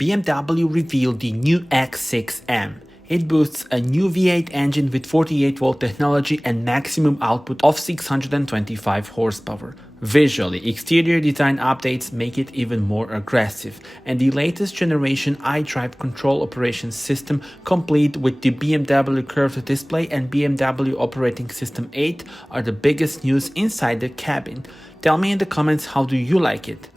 BMW revealed the new X6 M. It boasts a new V8 engine with 48-volt technology and maximum output of 625 horsepower. Visually, exterior design updates make it even more aggressive, and the latest generation iDrive control operations system, complete with the BMW curved display and BMW operating system 8, are the biggest news inside the cabin. Tell me in the comments, how do you like it?